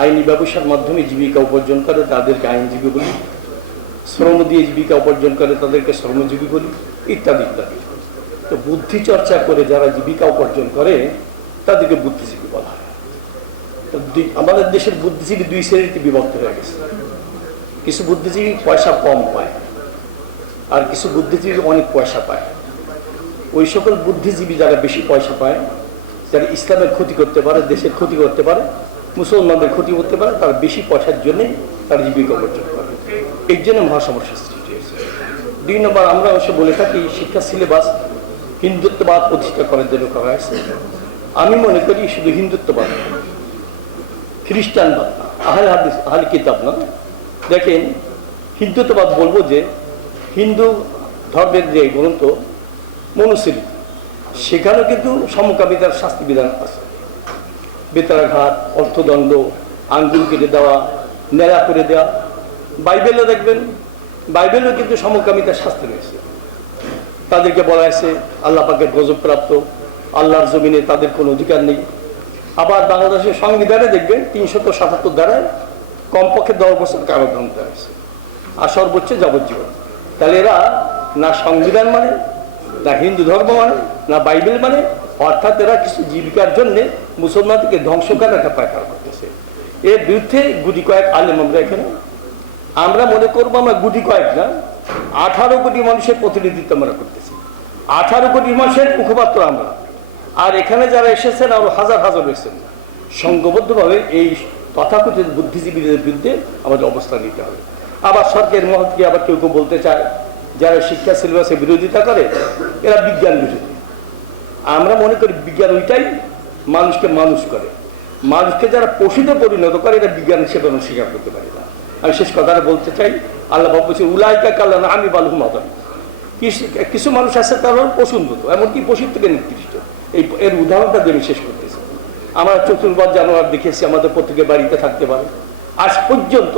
আইনি ব্যবসার মাধ্যমে জীবিকা উপার্জন করে তাদেরকে আইনজীবী বলি, শ্রম দিয়ে জীবিকা উপার্জন করে তাদেরকে শ্রমজীবী বলি, ইত্যাদি ইত্যাদি। তো বুদ্ধি চর্চা করে যারা জীবিকা উপার্জন করে তাদেরকে বুদ্ধিজীবী বলা হয়। তো আমাদের দেশের বুদ্ধিজীবী দুই শ্রেণীতে বিভক্ত হয়ে গেছে। কিছু বুদ্ধিজীবী পয়সা কম পায়, আর কিছু বুদ্ধিজীবী অনেক পয়সা পায়। ওই সকল বুদ্ধিজীবী যারা বেশি পয়সা পায়, যারা ইসলামের ক্ষতি করতে পারে, দেশের ক্ষতি করতে পারে, মুসলমানদের ক্ষতি করতে পারে, তারা বেশি পয়সার জন্যে তারা জীবিকা উপার্জন করে। এর জন্য মহাসমস্যার সৃষ্টি হয়েছে। 2 নম্বর, আমরা অবশ্য বলে থাকি শিক্ষা সিলেবাস হিন্দুত্ববাদ প্রতিষ্ঠা করার জন্য করা হয়েছে। আমি মনে করি শুধু হিন্দুত্ববাদ, খ্রিস্টানবাদ না, আহলে হাদিস আহলে কিতাব না। দেখেন, হিন্দুত্ববাদ বলবো যে হিন্দু ধর্মের যে গ্রন্থ মনুস্মৃতি, সেখানেও কিন্তু সমকামিতার শাস্তি বিধান আছে। বেতারাঘাত, অর্থদণ্ড, আঙ্গুল কেটে দেওয়া, ন্যাড়া করে দেওয়া। বাইবেলও দেখবেন, বাইবেলও কিন্তু সমকামিতার শাস্তি রয়েছে। তাদেরকে বলা হয়েছে আল্লাহ পাকের গজবপ্রাপ্ত, আল্লাহর জমিনে তাদের কোনো অধিকার নেই। আবার বাংলাদেশের সংবিধানে দেখবেন 377 ধারায় কমপক্ষে 10 বছর কারাদণ্ড দেওয়া হয়েছে, আর সর্বোচ্চ যাবজ্জীবন। তাহলে এরা না সংবিধান মানে, না হিন্দু ধর্ম মানে, না বাইবেল মানে, অর্থাৎ এরা কিছু জীবিকার জন্যে মুসলমানদেরকে ধ্বংস করার একটা পায়তারা করতেছে। এর বিরুদ্ধে গুটি কয়েক আলেম আমরা এখানে, আমরা মনে করবো আমরা গুটি কয়েক না, 18 কোটি মানুষের প্রতিনিধিত্ব আমরা করতেছি। 18 কোটি মানুষের মুখপাত্র আমরা। আর এখানে যারা এসেছেন আরো হাজার হাজার এসেছেন। সংঘবদ্ধভাবে এই তথাকথিত বুদ্ধিজীবীদের বিরুদ্ধে আমাদের অবস্থান নিতে হবে। আবার সরকারের মহৎকে আবার কেউ কেউ বলতে চায় যারা শিক্ষা সিলেবাসের বিরোধিতা করে এরা বিজ্ঞান বিরোধী। আমরা মনে করি বিজ্ঞান ওইটাই মানুষকে মানুষ করে, মানুষকে যারা পশুতে পরিণত করে এটা বিজ্ঞান হিসেবে আমরা স্বীকার করতে পারি না। আমি শেষ কথাটা বলতে চাই, আল্লাহ বলছে উলাইকা কাল্লাহ আমি বালহুম আদম। কিছু মানুষ আছে তারা পশুর মতো, এমনকি পশুর থেকে নির্দিষ্ট। এর উদাহরণটা দিয়ে আমি শেষ করতেছি। আমরা চতুর্পদ জানোয়ার দেখেছি আমাদের প্রত্যেকের বাড়িতে থাকতে পারে। আজ পর্যন্ত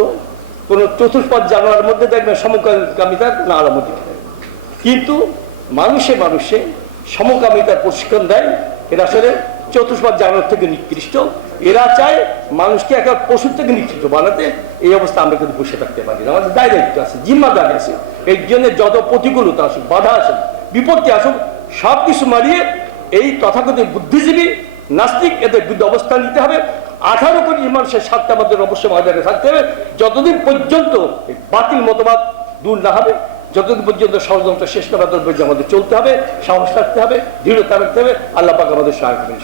কোনো চতুষ্পদ জানোয়ারের মধ্যে দেখবেন সমকামিতার কোনো আলামতি নেই। কিন্তু মানুষে মানুষে সমকামিতার প্রশিক্ষণ দেয়। এরা আসলে চতুষ্পদ জানোয়ার থেকে নিকৃষ্ট। এরা চায় মানুষকে একটা পশুর থেকে নিকৃষ্ট বানাতে। এই অবস্থা আমরা কিন্তু বসে থাকতে পারি না। আমাদের দায়িত্ব আছে, জিম্মাদারি আছে। এর জন্য যত প্রতিকূলতা আসুক, বাধা আসুক, বিপত্তি আসুক, সব কিছু মারিয়ে এই তথাকথিত বুদ্ধিজীবী নাস্তিক এদের বিরুদ্ধে অবস্থান নিতে হবে। 18 কোটি মানুষের স্বার্থে আমাদের অবশ্যই ময়দানে থাকতে হবে। যতদিন পর্যন্ত বাতিল মতবাদ দূর না হবে, যতদিন পর্যন্ত ষড়যন্ত্র শেষ না পর্যন্ত আমাদের চলতে হবে, সাহস রাখতে হবে, দৃঢ়তা রাখতে হবে। আল্লাহ পাক আমাদের সহায় করবেন।